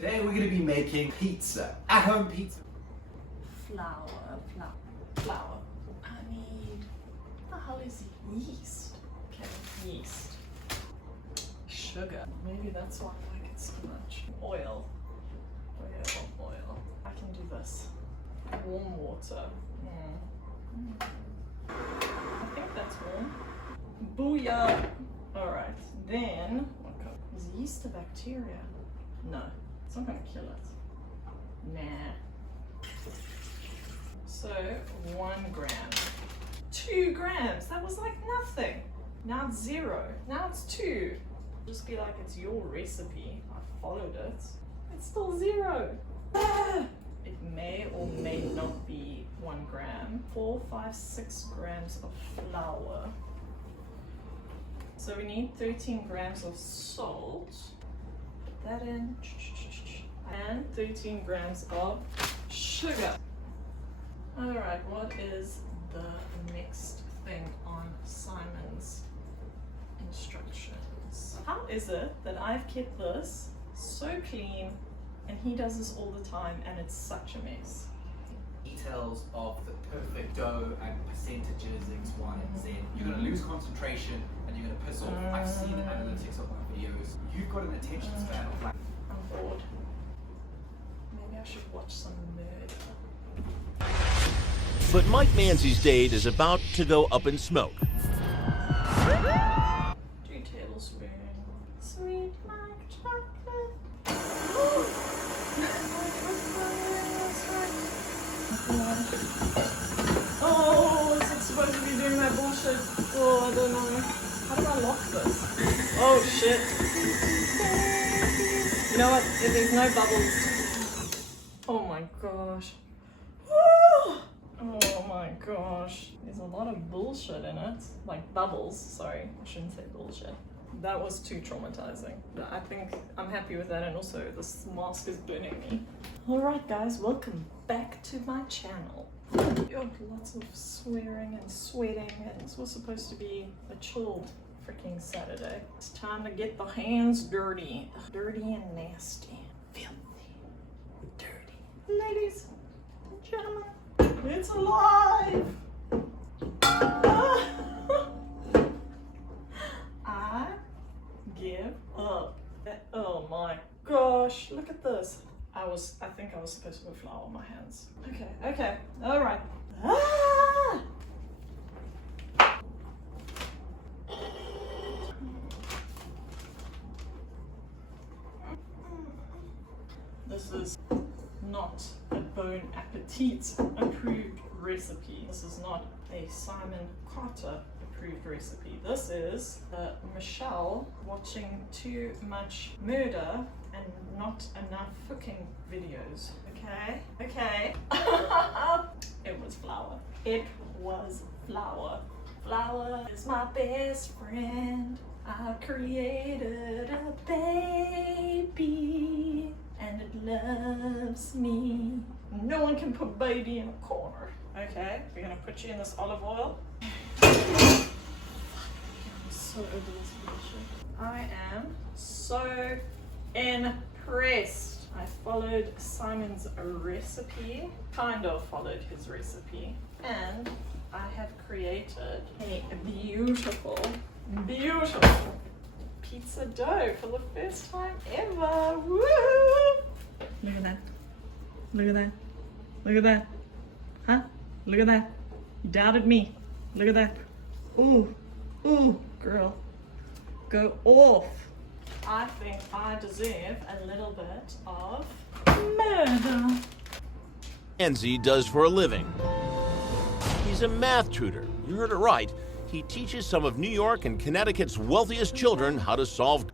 Today we're going to be making pizza, at-home pizza. Flour. I need, what the hell is yeast? Okay, yeast. Sugar. Maybe that's why I like it so much. Oil. I can do this. Warm water. I think that's warm. Booyah! Alright, then, is yeast a bacteria? No, it's not gonna kill it. Nah. So, 1 gram. 2 grams, that was like nothing. Now it's 0, now it's 2. Just be like, it's your recipe, I followed it. It's still 0. It may or may not be 1 gram. 4, 5, 6 grams of flour. So we need 13 grams of salt. Put that in. And 13 grams of sugar. Alright, what is the next thing on Simon's instructions? How is it that I've kept this so clean and he does this all the time and it's such a mess? Details of the perfect dough and percentages, X, Y, and Z. You're going to lose concentration and you're going to piss off. I've seen the analytics of my videos. You've got an attention span of like... I'm bored. Maybe I should watch some murder. But Mike Manzi's date is about to go up in smoke. 2 tablespoons. Sweet like chocolate. Oh, is it supposed to be doing that bullshit? Oh, I don't know. How do I lock this? Oh shit. You know what? If there's no bubbles. Oh my gosh. Oh my gosh. There's a lot of bullshit in it. Like bubbles, sorry. I shouldn't say bullshit. That was too traumatizing. But I think I'm happy with that, and also this mask is burning me. Alright guys, welcome back to my channel. Oh, lots of swearing and sweating, and this was supposed to be a chilled freaking Saturday. It's time to get the hands dirty. Dirty and nasty. Filthy. Dirty. Ladies and gentlemen, it's alive! I give up. Oh my gosh, look at this. I think I was supposed to put flour on my hands. Okay, alright. This is not a Bon Appetit approved recipe. This is not a Simon Carter approved recipe. This is Michelle watching too much murder and not enough cooking videos. Okay. It was flour. It was flour. Flour is my best friend. I've created a baby and it loves me. No one can put baby in a corner. Okay, we're gonna put you in this olive oil. I'm so over this bullshit. I am so impressed. I followed Simon's recipe, kind of followed his recipe, and I have created a beautiful pizza dough for the first time ever. Woo! Look at that. Look at that. Look at that. Huh? Look at that. You doubted me. Look at that. Ooh, girl. Go off. I think I deserve a little bit of murder. Manzi does for a living. He's a math tutor. You heard it right. He teaches some of New York and Connecticut's wealthiest children how to solve